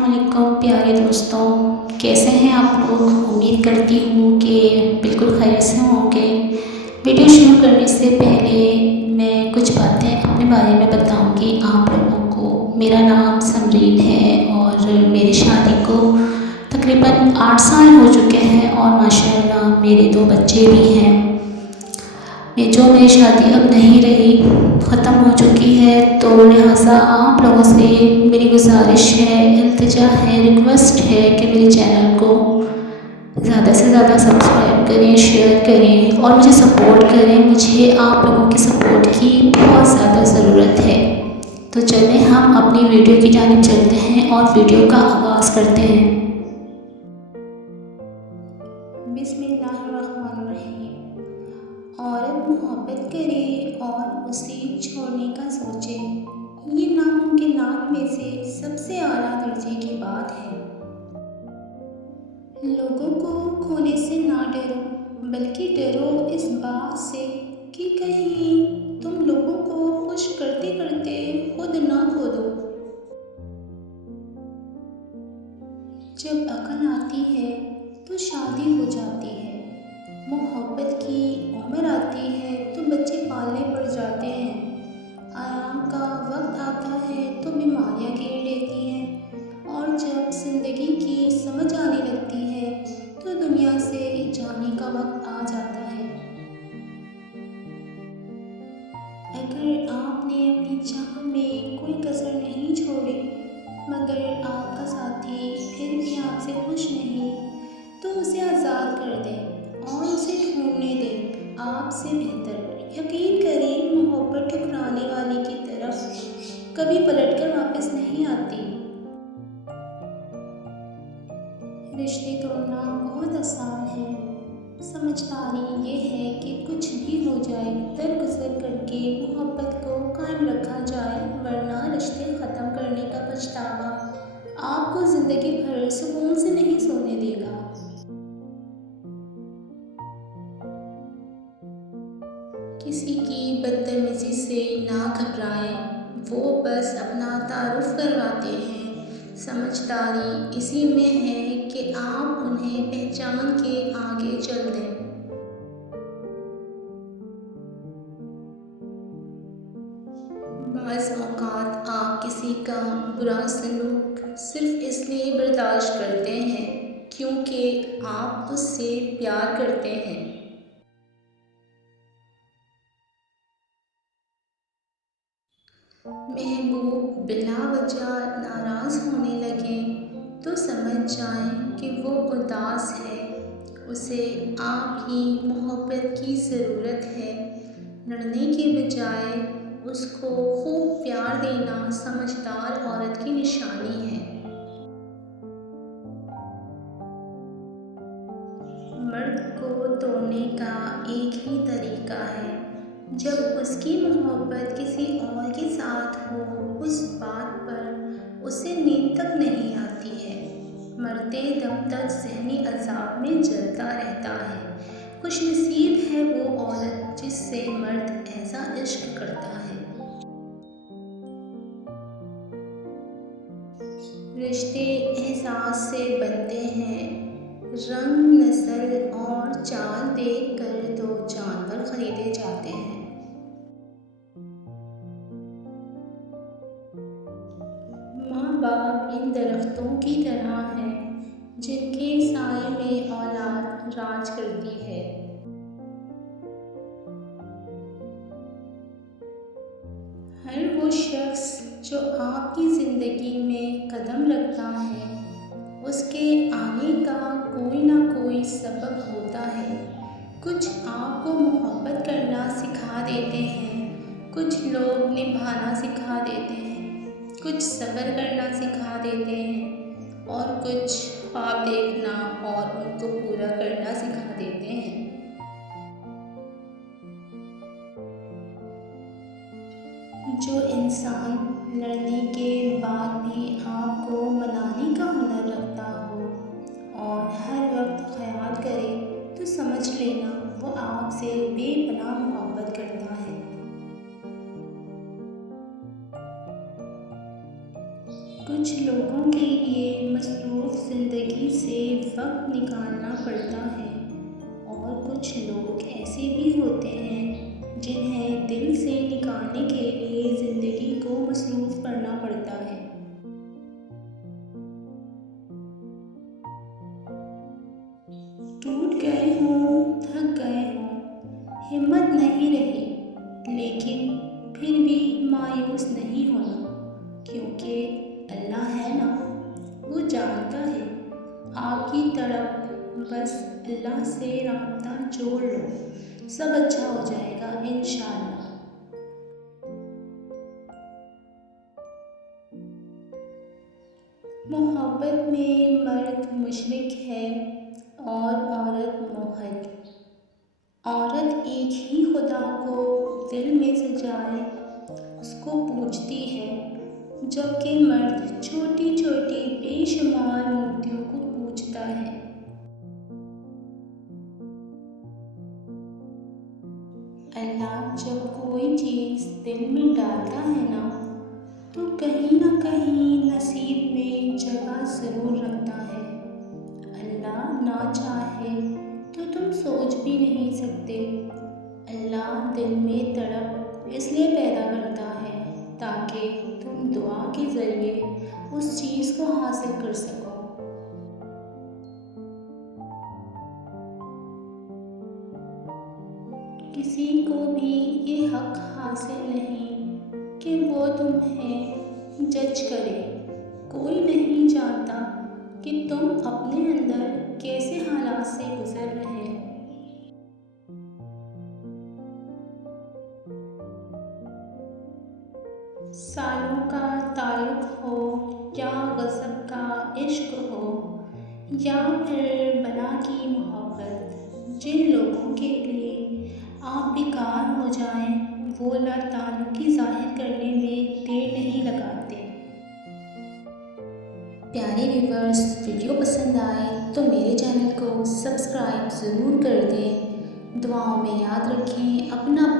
السلام علیکم پیارے دوستوں، کیسے ہیں آپ لوگ؟ امید کرتی ہوں کہ بالکل خیریت سے ہوں گے۔ ویڈیو شروع کرنے سے پہلے میں کچھ باتیں اپنے بارے میں بتاؤں گی آپ لوگوں کو۔ میرا نام سمرین ہے اور میری شادی کو تقریباً 8 سال ہو چکے ہیں اور ماشاءاللہ میرے 2 بچے بھی ہیں۔ جو میری شادی اب نہیں رہی، ختم ہو چکی ہے، تو لہٰذا آپ لوگوں سے میری گزارش ہے، التجا ہے، ریکویسٹ ہے کہ میرے چینل کو زیادہ سے زیادہ سبسکرائب کریں، شیئر کریں اور مجھے سپورٹ کریں۔ مجھے آپ لوگوں کی سپورٹ کی بہت زیادہ ضرورت ہے۔ تو چلیں ہم اپنی ویڈیو کی جانب چلتے ہیں اور ویڈیو کا آغاز کرتے ہیں۔ بسم اللہ الرحمن الرحیم۔ عورت محبت کرے اور اسے چھوڑنے کا سوچے، یہ ناممکنات میں سے سب سے اعلیٰ درجے کی بات ہے۔ لوگوں کو کھونے سے نہ ڈرو، بلکہ ڈرو اس بات سے کہ کہیں تم لوگوں کو خوش کرتے کرتے خود نہ کھو دو۔ جب عقل آتی ہے تو شادی ہو جاتی ہے، محبت کی عمر آتی ہے تو بچے پالنے پڑ جاتے ہیں، آرام کا وقت آتا ہے تو بیماریاں گھیر لیتی ہیں، اور جب زندگی کی سمجھ آنے لگتی ہے تو دنیا سے جانے کا وقت آ جاتا ہے۔ اگر آپ نے اپنی چاہ میں کوئی کسر نہیں چھوڑی، مگر آپ کا ساتھی پھر بھی آپ سے خوش نہیں، تو اسے آزاد کر دیں اور اسے ڈھونڈنے دیں آپ سے بہتر۔ یقین کریں، محبت ٹھکرانے والے کی طرف کبھی پلٹ کر واپس نہیں آتی۔ رشتے توڑنا بہت آسان ہے، سمجھداری یہ ہے کہ کچھ بھی ہو جائے درگزر کر کے محبت کو قائم رکھا جائے، ورنہ رشتے ختم کرنے کا پچھتاوا آپ کو زندگی بھر سکون سے نہیں سونے دے گا۔ کسی کی بدتمیزی سے نہ گھبرائیں، وہ بس اپنا تعارف کرواتے ہیں۔ سمجھداری اسی میں ہے کہ آپ انہیں پہچان کے آگے چل دیں۔ بعض اوقات آپ کسی کا برا سلوک صرف اس لیے برداشت کرتے ہیں کیونکہ آپ اس سے پیار کرتے ہیں۔ محبوب بلا وجہ ناراض ہونے لگیں تو سمجھ جائیں کہ وہ اداس ہے، اسے آپ کی محبت کی ضرورت ہے۔ لڑنے کے بجائے اس کو خوب پیار دینا سمجھدار عورت کی نشانی ہے۔ مرد کو توڑنے کا ایک ہی طریقہ ہے، جب اس کی محبت کسی اور کے ساتھ ہو، اس بات پر اسے نیند تک نہیں آتی ہے، مرتے دم تک ذہنی عذاب میں جلتا رہتا ہے۔ خوش نصیب ہے وہ عورت جس سے مرد ایسا عشق کرتا ہے۔ رشتے احساس سے بنتے ہیں، رنگ، نسل اور چال دیکھ کر تو جانور خریدے جاتے ہیں۔ ماں باپ ان درختوں کی طرح ہیں جن کے سائے میں اولاد راج کرتی ہے۔ ہر وہ شخص جو آپ کی زندگی میں قدم رکھتا ہے، اس کے آنے کا کوئی نہ کوئی سبب ہوتا ہے۔ کچھ آپ کو محبت کرنا سکھا دیتے ہیں، کچھ لوگ نبھانا سکھا دیتے ہیں، کچھ صبر کرنا سکھا دیتے ہیں، اور کچھ خواب دیکھنا اور ان کو پورا کرنا سکھا دیتے ہیں۔ جو انسان لڑنے کے بعد بھی آپ کو منانے کا ہنر رکھتا ہو اور ہر وقت خیال کرے تو سمجھ لینا وہ آپ سے بے پناہ محبت کرتا ہے۔ کچھ لوگوں لوگوں کے لیے مصروف زندگی سے وقت نکالنا پڑتا ہے اور کچھ لوگ ایسے بھی ہوتے ہیں جنہیں دل سے نکالنے کے لیے زندگی کو مصروف کرنا پڑتا ہے۔ ٹوٹ گئے ہوں، تھک گئے ہوں، ہمت نہیں رہی، لیکن پھر بھی مایوس نہیں ہونا، کیونکہ اللہ ہے نا، وہ جانتا ہے آپ کی تڑپ۔ بس اللہ سے رابطہ جوڑ لو، سب اچھا ہو جائے گا انشاءاللہ۔ محبت میں مرد مشرک ہے اور عورت موحد۔ عورت ایک ہی خدا کو دل میں سجائے اس کو پوجتی ہے، جبکہ مرد چھوٹی چھوٹی بے شمار مورتیوں کو پوجتا ہے۔ اللہ جب کوئی چیز دل میں ڈالتا ہے نا، تو کہیں نہ کہیں نصیب میں جگہ ضرور رکھتا ہے۔ اللہ نہ چاہے تو تم سوچ بھی نہیں سکتے۔ اللہ دل میں تڑپ اس لیے پیدا کرتا ہے تاکہ تم دعا کے ذریعے اس چیز کو حاصل کر سکو۔ کسی کو بھی یہ حق حاصل نہیں کہ وہ تمہیں جج کرے۔ کوئی نہیں جانتا کہ تم اپنے اندر کیسے حالات سے گزر رہے ہو۔ سالوں کا تعلق ہو یا غضب کا عشق ہو یا پھر بلا کی محبت، جن لوگوں کے لیے آپ بیکار ہو جائیں وہ تعلقی ظاہر کرنے میں دیر نہیں لگاتے۔ پیارے ویورز، ویڈیو پسند آئے تو میرے چینل کو سبسکرائب ضرور کر دیں۔ دعاؤں میں یاد رکھیں، اپنا